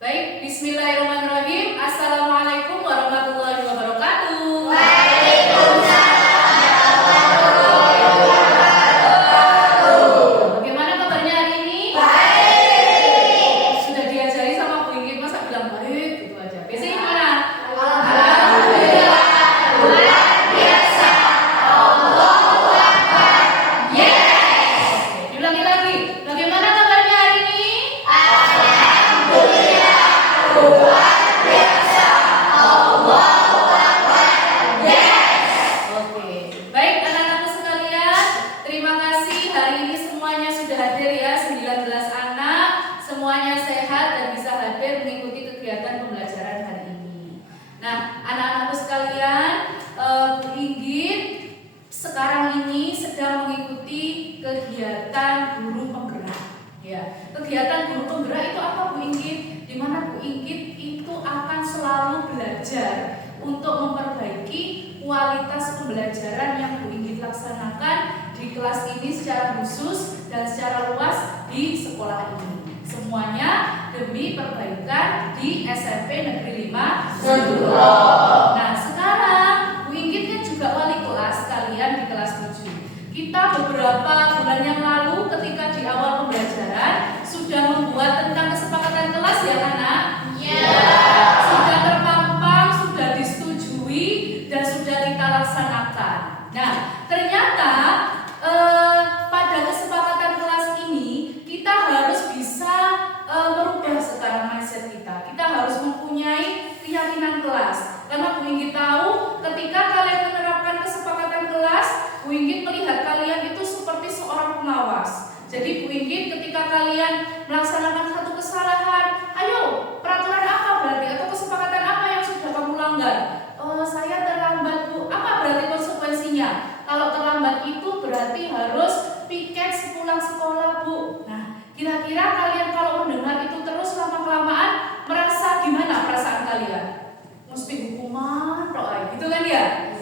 Baik, bismillahirrahmanirrahim. Assalamualaikum warahmatullahi wabarakatuh. Bagaimana kabarnya hari ini? Baik. Sudah diajari sama Bu Inggit, masa bilang baik gitu aja. Biasanya gimana? Alhamdulillah, luar biasa. Allahu Akbar. Yes. Diulangi lagi. Bagaimana kabarnya hari ini? Alhamdulillah, luar biasa. Allahu Akbar. Yes. Oke. Baik anak-anakku sekalian, terima kasih hari ini semuanya sudah hadir ya, 19 anak. Semuanya sehat dan bisa hadir mengikuti kegiatan pembelajaran hari ini. Nah, anak-anakku sekalian, Bu Inggit sekarang ini sedang mengikuti kegiatan guru penggerak. Ya, kegiatan guru penggerak itu apa Bu Inggit? Di mana Bu Inggit itu akan selalu belajar untuk memperbaiki kualitas pembelajaran yang Bu Inggit laksanakan di kelas ini secara khusus dan secara luas di sekolah ini. Semuanya demi perbaikan di SMP Negeri 5 Senduro. Nah, sekarang Bu Inggit kan juga wali kelas kalian di kelas 7. Kita beberapa bulan yang lalu ketika di awal pembelajaran sudah membuat tentang kesepakatan kelas ya anak? Iya. Sudah terpampang, sudah disetujui dan sudah kita laksanakan. Nah, ternyata pada kesepakatan kelas ini kita harus bisa merubah sekarang mindset kita. Kita harus mempunyai keyakinan kelas. Karena Bu Inggit tahu ketika kalian menerapkan kesepakatan kelas, Bu Inggit melihat kalian itu seperti seorang pengawas. Jadi Bu Inggit ketika kalian melaksanakan satu kesalahan, ayo peraturan apa berarti atau kesepakatan apa yang sudah kamu langgar? Saya terlambat Bu, apa berarti konsekuensinya? Kalau terlambat itu berarti harus piket sepulang sekolah Bu. Nah, kira-kira kalian kalau mendengar itu terus lama-kelamaan merasa gimana perasaan kalian? Mesti hukuman tok gitu kan ya?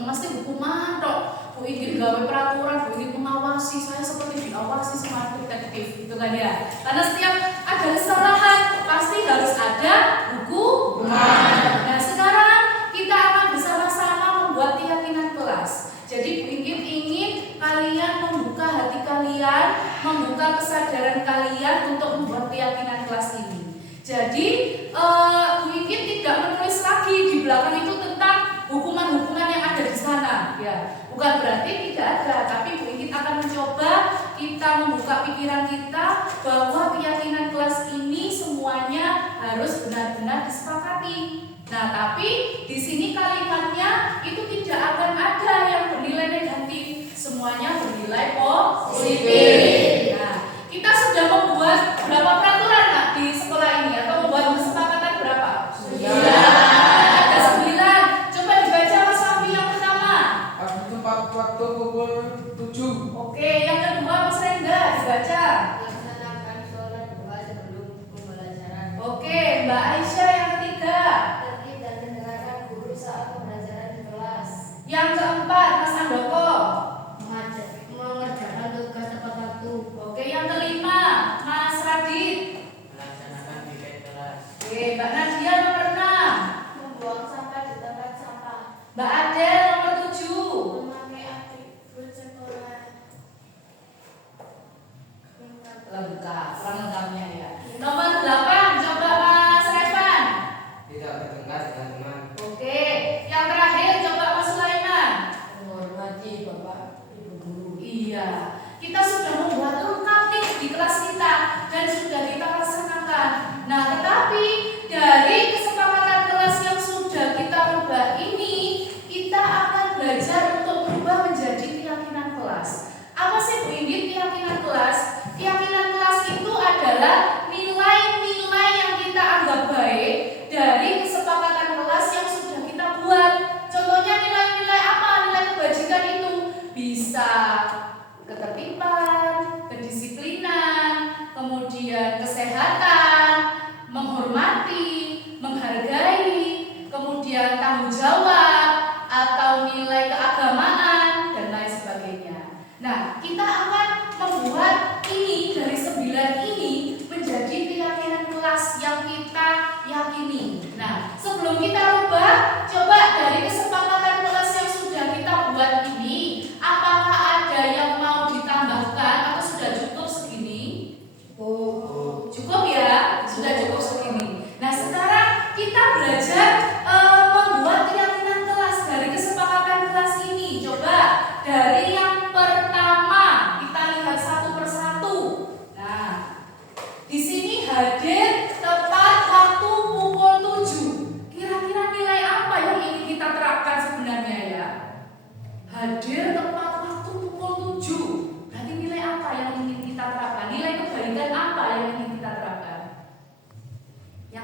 Mesti hukuman tok. Bu Inggit gawe peraturan, Bu Inggit mengawasi, saya seperti diawasi sama detektif gitu kan ya? Karena setiap ada kesalahan pasti harus ada hukuman. Nah, sekarang kita akan bersama-sama membuat keyakinan kelas. Jadi Bu Inggit ingin kalian membuka hati kalian, membuka kesadaran kalian untuk membuat keyakinan kelas ini. Jadi Bu Inggit tidak menulis lagi di belakang itu tentang hukuman-hukuman yang ada di sana. Ya, bukan berarti tidak ada, tapi Bu Inggit akan mencoba kita membuka pikiran kita bahwa keyakinan kelas ini semuanya harus benar-benar disepakati. Nah, tapi di sini kalimatnya itu tidak akan ada yang bernilai negatif, semuanya bernilai positif. Nah, kita sudah membuat berapa peraturan Nak di sekolah ini atau membuat kesepakatan berapa? 9. Ada 9. Coba dibaca Mas Rafi yang pertama. Waktu pukul 7. Oke, yang kedua Mas Renda dibaca. Laksanakan sholat doa sebelum pembelajaran. Oke, Mbak Aisyah yang ketiga. Tertib dan mendengarkan guru saat pembelajaran di kelas. Yang keempat Mas Andoko. Mengerjakan tugas tepat waktu. Oke, yang kelima Mas Radit. Melaksanakan piket kelas. Oke, Mbak Nadia nomor 6. Membuang sampah di tempat sampah. Mbak Adel nomor 7. Memakai atribut sekolah. Lengkap, lengkapnya ya. Nomor 8, coba Mas Revan. Tidak bertengkar dengan teman. Oke, yang terakhir coba Mas Sulaiman. Menghormati Bapak Ibu guru. Iya, kita sudah membuat lengkap nih di kelas kita dan sudah kita laksanakan. Nah, tetapi dari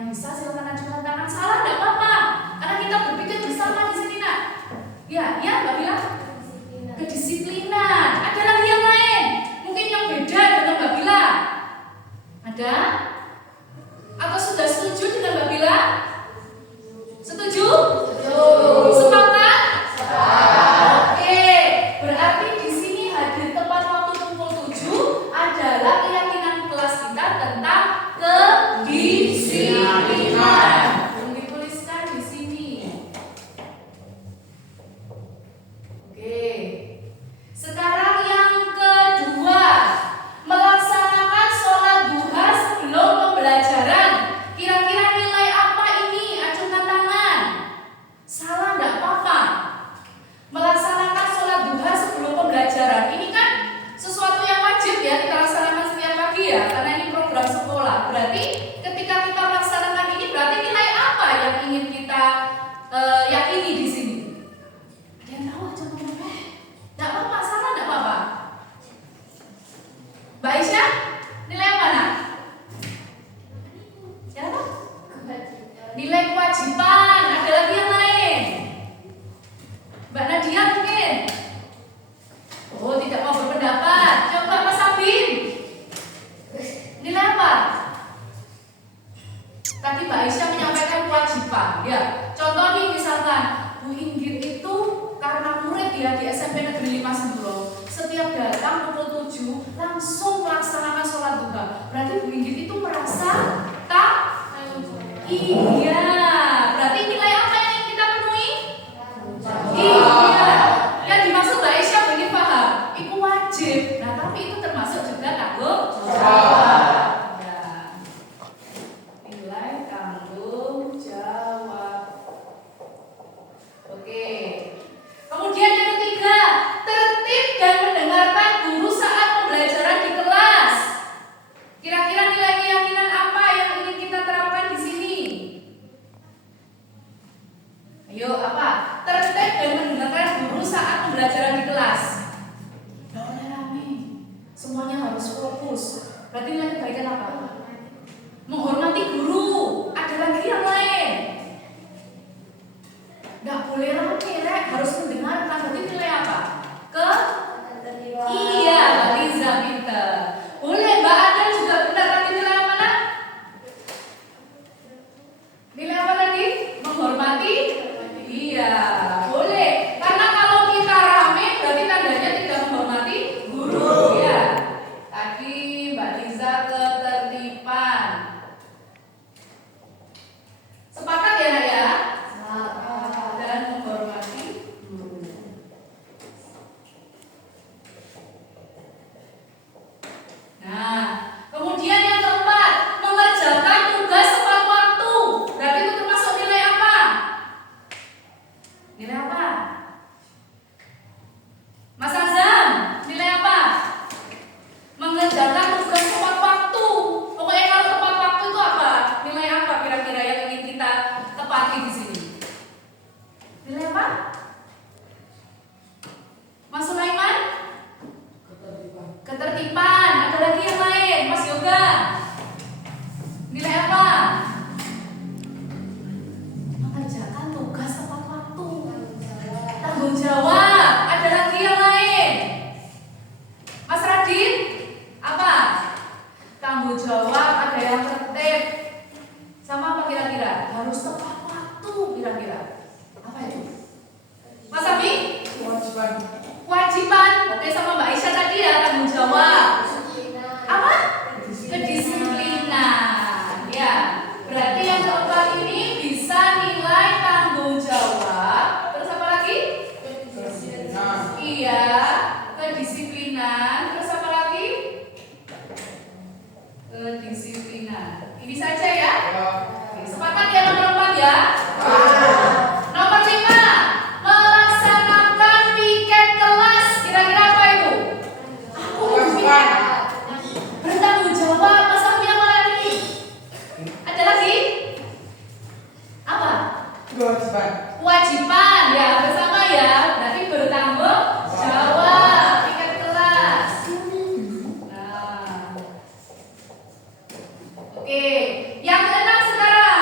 Yang bisa silakan ajukan tangan. Salah enggak apa-apa. Karena kita berpikir bersama di sini, Nak. Ya, ya, Mbak Bila. Kedisiplinan. Ada lagi yang lain? Mungkin yang beda dengan Mbak Bila. Ada? Atau sudah setuju dengan Mbak Bila? Setuju? Sepakat? Oke, berarti di sini hadir tepat waktu pukul 7 adalah keyakinan kelas kita tentang kedisiplinan. Belum dituliskan di sini. Oke. Sekarang yang kedua, melaksanakan sholat duha sebelum pembelajaran. Kira-kira nilai apa ini? Acungkan tangan. Salah enggak apa-apa. Melaksanakan sholat duha sebelum pembelajaran. Ini kan sesuatu yang wajib ya kita laksanakan setiap pagi ya, karena ini program sekolah. Berarti ketika kita melaksanakan ini, berarti nilai apa yang ingin kita yakini di sini? Ada yang tahu aja ngomong? Enggak apa-apa, salah enggak apa-apa. Mbak Aisyah, nilai apa nak? Ya apa? Nilai kewajiban. Ada lagi yang lain? Mbak Nadia mungkin? Oh, tidak mau berpendapat. Coba Mas Sabin. Nilai apa? Tadi Mbak Aisyah menyampaikan kewajiban. Ya, contoh nih misalkan Bu Inggit itu karena murid ya di SMP Negeri 5 Senduro, setiap datang pukul 7 langsung melaksanakan sholat duha. Berarti Bu Inggit itu merasa tak? Iya. Berarti nilai apa yang ingin kita penuhi? Iya. Yang dimaksud Mbak Aisyah ingin paham, itu wajib. Nah, tapi itu termasuk juga tanggung jawab. Ya. Nilai tanggung jawab. Oke. Kemudian yang ketiga, tertib dan mendengarkan guru saat pembelajaran di kelas. Kira-kira nilai keyakinan apa yang ingin kita terapkan di sini? Ayo, apa? Tertib dan mendengarkan guru saat pembelajaran di kelas. Nggak boleh rame. Semuanya harus fokus. Berarti nilai kebaikan apa? Menghormati guru. Ada lagi yang lain? Nggak boleh rame, Rek. Harus mendengarkan. Berarti nilai apa? Iya, Liza pinter. Boleh, Mbak Ada juga benar. Tadi nilai apa nak? Nilai apa tadi? Menghormati? Iya, boleh. Karena kalau kita rame berarti tandanya tidak menghormati guru ya. Tadi Mbak Liza ketertiban. Sepakat ya nak ya? Dan menghormati guru. Nah, kemudian yang keempat, mengerjakan tugas tepat waktu. Berarti itu termasuk nilai apa? Nilai apa? Mas Azam, nilai apa? Mengerjakan tugas tepat waktu. Pokoknya kalau tepat waktu itu apa? Nilai apa kira-kira yang ingin kita tepati di sini? Nilai apa? Mas Sulaiman? Ketertiban. Ada lagi yang lain? Mas Yoga? Nilai apa? Mengerjakan tugas tepat waktu. Tanggung jawab. Ada lagi yang lain? Mas Radin? Apa? Tanggung jawab. Ada yang tertib. Sama apa kira-kira? Harus tepat waktu kira-kira. Apa itu? Mas Abi? Kewajiban. Kewajiban. Oke, sama Mbak Aisyah tadi ya, tanggung jawab. Apa? Kedisiplinan. Ya. Berarti yang keempat ini bisa nilai tanggung jawab. Terus apa lagi? Iya, kedisiplinan. Terus apa lagi? Kedisiplinan. Ini saja ya. Oke, sepakat ya nomor 4 ya. Nomor 5, melaksanakan piket kelas. Kira-kira apa itu? Aku piket. Bertanggung jawab. Masa punya apa lagi? Ada lagi? Apa? Kewajiban. Kewajiban ya, bersama ya. Berarti bertanggung jawab. Piket kelas. Nah. Oke, yang keenam sekarang.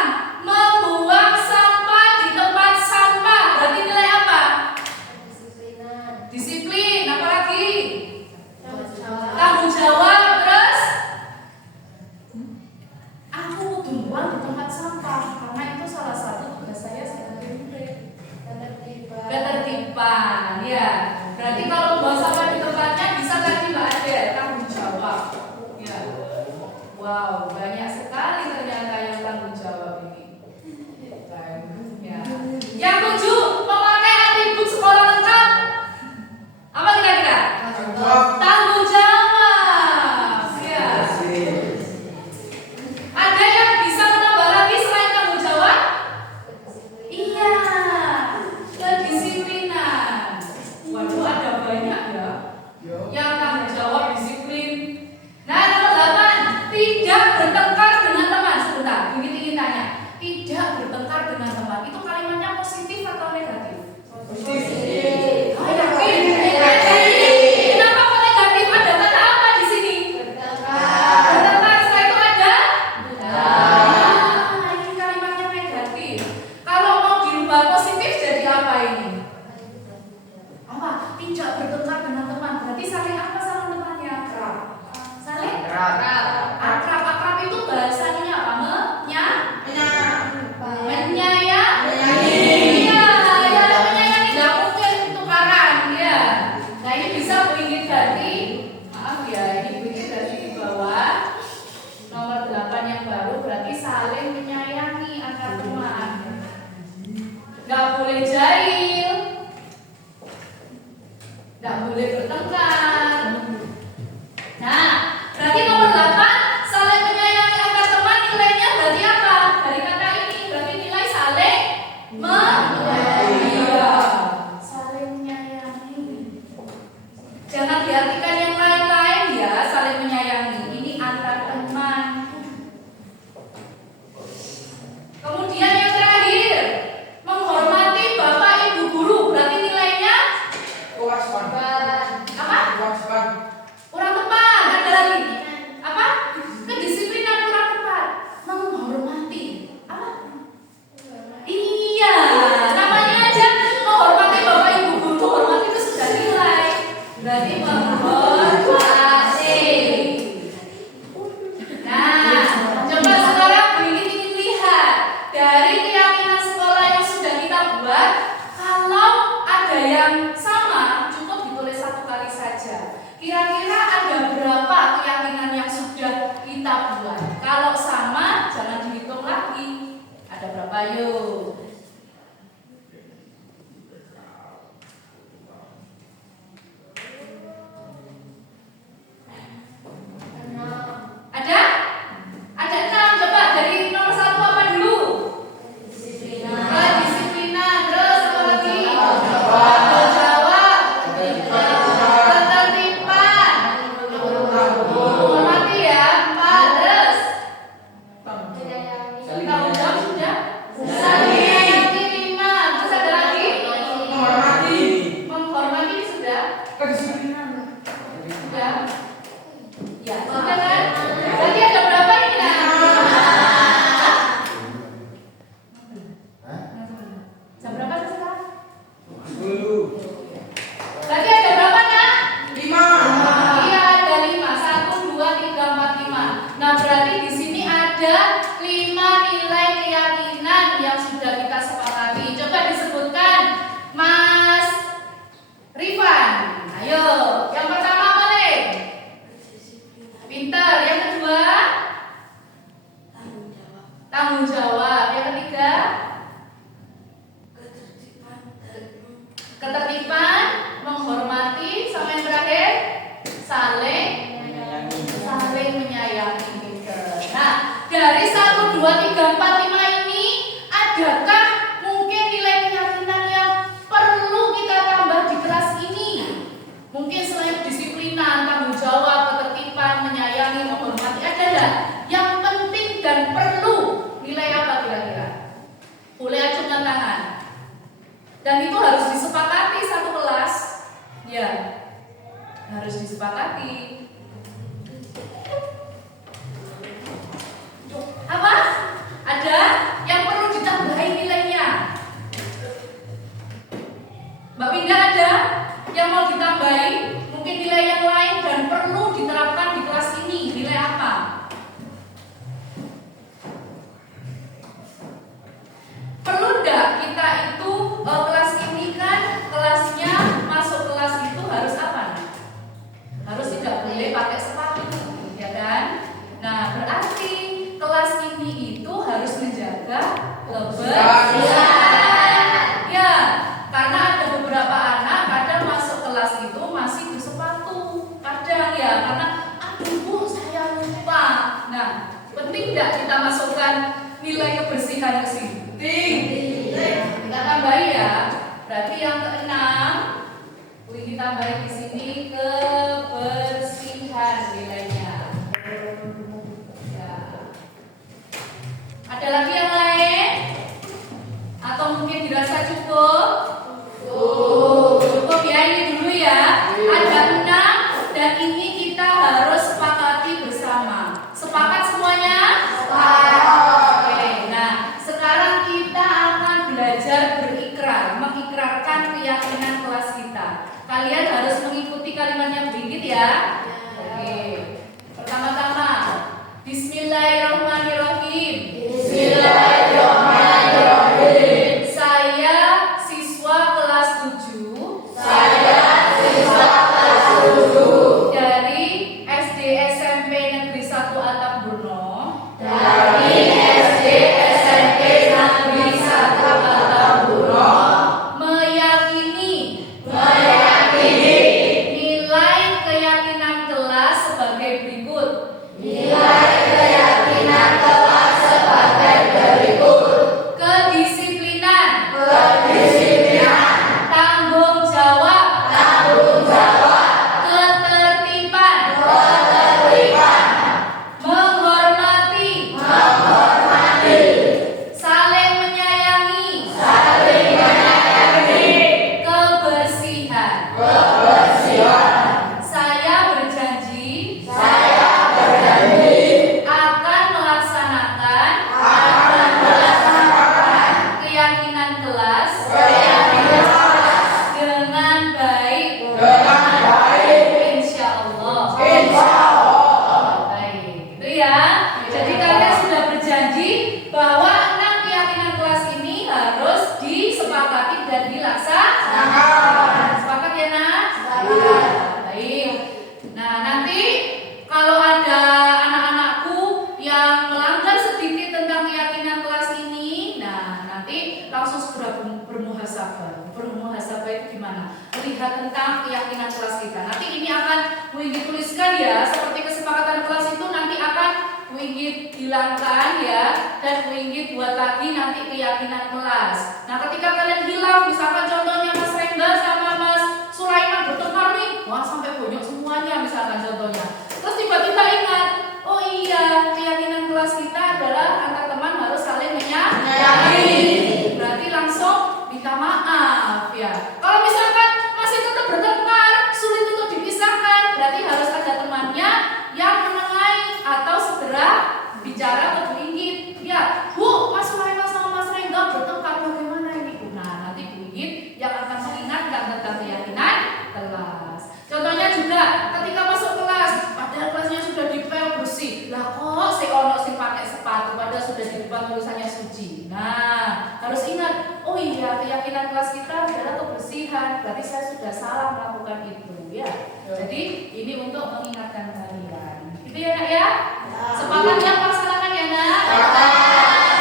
buang di tempat sampah karena itu salah satu tugas saya sebagai murid. Ketertiban, ya. Berarti kalau buang sampah di tempatnya bisa tadi Mbak Adel tanggung jawab. Ya. Wow, banyak sekali ternyata yang tanggung jawab ini. Ya. Yang 7, memakai atribut sekolah lengkap. Apa kira-kira? Tanggung jawab. Ya. Ada yang bisa menambah lagi selain tanggung jawab? Iya, kedisiplinan. Waduh, ada banyak ya. Yang tanggung jawab disiplin. Nah, nomor 8, tidak bertengkar dengan teman. Sebentar, ingin tanya. Tidak bertengkar dengan teman. Itu kalimatnya positif atau negatif? Positif. Oh, yakin? Kenapa kok negatif? Ada kata apa di sini? Bertengkar. Setelah itu ada? Nah, ini kalimatnya negatif. Kalau mau dirubah positif jadi apa ini? Apa? Tidak bertengkar dengan teman. Berarti saling apa sama temannya? Akrab. Saling? Akrab. Akrab itu bahasanya apa? Menyayangi. Iya, ya, menyayangi nggak mungkin tukaran ya. Nah, ini bisa Ibu ganti. Maaf ya, ini Ibu ganti di bawah. Nomor 8 yang baru berarti saling menyayangi antar teman. Nggak boleh jahil. Nggak boleh bertengkar. Nah, berarti nomor 8 saling menyayangi antar teman nilainya berarti apa? Dari kata ini berarti nilai saling menyayangi. Saling menyayangi. Jangan diartikan yang lain-lain ya, saling menyayangi. Ini antar teman. Kemudian yang terakhir, menghormati bapak ibu guru berarti nilainya apa? Kurang tepat. Ada lagi apa? Kedisiplinan kurang tepat. Menghormati apa? Iya, namanya aja menghormati bapak ibu guru. Menghormati itu sudah nilai. Berarti menghormati. Nah, coba sekarang ingin lihat dari keyakinan sekolah yang sudah kita buat. Kalau ada yang sama, cukup ditulis satu kali saja. Kira-kira ada berapa keyakinan yang sudah kita buat? Kalau sama, jangan dihitung lagi. Ada berapa yuk? Ada? Ada 6. Coba dari nomor 1 apa dulu? Kedisiplinan. Terus apa lagi? Tanggung jawab. Ketertiban. Menghormati ya. 4. Terus tanggung jawab sudah? Saling mengerti. 5. Terus ada lagi? Menghormati sudah? Sudah? Ya, sudah kan? Berarti ada berapa ini kan? Jam berapa sih sekarang? Berarti ada berapa nak? 5. Iya, ada 5. 1, 2, 3, 4, 5. Nah, berarti di sini ada 5 nilai keyakinan yang sudah kita sepakati. Coba disebutkan, Mas Rifan. Ayo, yang pertama boleh? Pintar. Yang kedua? Tanggung jawab. Yang ketiga? Ketertiban, menghormati, sama yang terakhir? Saling menyayangi. Pintar. Nah, dari 1, 2, 3, 4, 5 ini adakah mungkin nilai keyakinan yang perlu kita tambah di kelas ini? Mungkin selain kedisiplinan, tanggung jawab, ketertiban, menyayangi, menghormati, ada nggak yang penting dan perlu? Nilai apa kira-kira? Boleh acungkan tangan. Dan itu harus disepakati satu kelas. Ya, harus disepakati. Apa? Ada yang perlu ditambahin nilainya? Mbak Winda ada yang mau ditambahin? Mungkin nilai yang lain dan perlu diterapkan di kelas ini. Nilai apa? kita itu kelas ini kan kelasnya masuk kelas itu harus apa? Harus tidak boleh pakai sepatu, ya kan? Nah, berarti kelas ini itu harus menjaga kebersihan. Ya, karena ada beberapa anak kadang masuk kelas itu masih bersepatu. Kadang ya, karena aduh Bu, saya lupa. Nah, penting nggak kita masukkan nilai kebersihan ke sini? Penting. Kita tambahi ya. Berarti yang keenam, kita tambahi di sini kebersihan nilainya. Ya. Ada lagi yang lain? Atau mungkin dirasa cukup? Cukup ya, ini dulu ya. Ada 6 dan ini kita harus sepakati bersama. Sepakat semuanya? Oke, nah sekarang kita akan belajar berikrar, mengikrarkan keyakinan kelas kita. Kalian harus mengikuti kalimatnya sedikit ya. Oke, pertama-tama Bismillahirrahmanirrahim. Saya siswa kelas 7 dari SD SMP Negeri 1 Atap Burno. Meyakini nilai keyakinan kelas sebagai berikut. Kedisiplinan, tanggung jawab, ketertiban, menghormati, saling menyayangi, kebersihan. Saya berjanji akan melaksanakan keyakinan kelas dengan baik. Insya Allah. Baik, itu ya. Jadi kalian sudah berjanji bahwa 6 keyakinan kelas ini harus disepakati dan dilaksanakan. Sepakat ya, Nak? Baik. Nah, nanti kalau ada anak-anakku yang melanggar sedikit tentang keyakinan kelas ini, nah nanti langsung segera bermuhasabah. Bermuhasabah itu gimana? Melihat tentang keyakinan kelas kita. Nanti ini akan Winggit tuliskan ya, seperti kesepakatan kelas itu nanti akan Winggit hilangkan ya, dan Winggit buat lagi nanti keyakinan kelas. Nah, ketika kalian hilang, misalkan contohnya Mas Rengga sama Mas Sulaiman bertengkar nih, wah sampai bonyok semuanya misalkan contohnya. Terus tiba-tiba ingat, oh iya keyakinan kelas kita adalah antar teman harus saling menyayangi. Berarti langsung minta maaf ya. Kalau misalkan masih tetap bertengkar, sulit untuk dipisahkan, berarti harus ada temannya yang menengahi atau segera bicara ke Bu Inggit. Ya, Bu, Mas Sulaiman sama Mas Rengga bertengkar, bagaimana ini Bu? Nah, nanti Bu Inggit yang akan mengingatkan tentang keyakinan kelas. Contohnya juga ketika masuk kelas, padahal kelasnya sudah dipel bersih, lah kok si ono sing pakai sepatu padahal sudah di depan tulisannya suci. Nah, harus ingat, oh iya keyakinan kelas kita adalah kebersihan, berarti saya sudah salah melakukan itu ya. Jadi ini untuk mengingatkan kalian. Itu ya, Nak ya? Sepakat ya, laksanakan ya, Nak?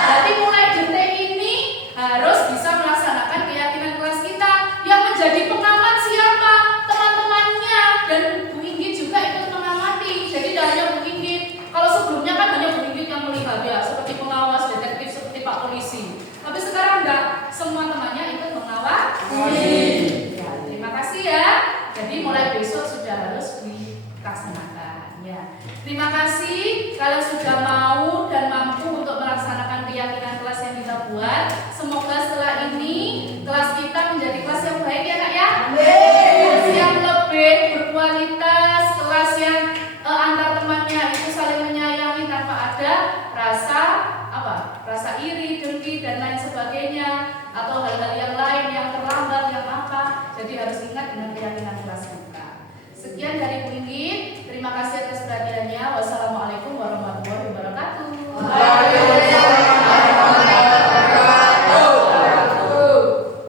Berarti mulai detik ini harus bisa melaksanakan keyakinan kelas kita. Yang menjadi pengamat siapa? Teman-temannya. Dan Bu Inggit juga ikut mengamati. Jadi tidak hanya Bu Inggit. Kalau sebelumnya kan hanya Bu Inggit yang melihat ya, seperti pengawas, detektif, seperti Pak Polisi. Tapi sekarang enggak, semua temannya ikut mengawasi. Ya, terima kasih ya. Jadi mulai besok sudah harus dilaksanakan ya. Terima kasih kalian sudah mau dan mampu untuk melaksanakan keyakinan kelas yang kita buat. Semoga setelah ini kelas kita menjadi kelas yang baik ya, Nak ya. Kelas yang lebih berkualitas, kelas yang antar temannya itu saling menyayangi tanpa ada rasa rasa iri, dengki dan lain sebagainya, atau hal-hal yang lain yang terlambat yang apa. Jadi harus ingat dengan keyakinan kelas kita. Sekian dari Bu Inggit. Terima kasih atas perhatiannya. Wassalamualaikum.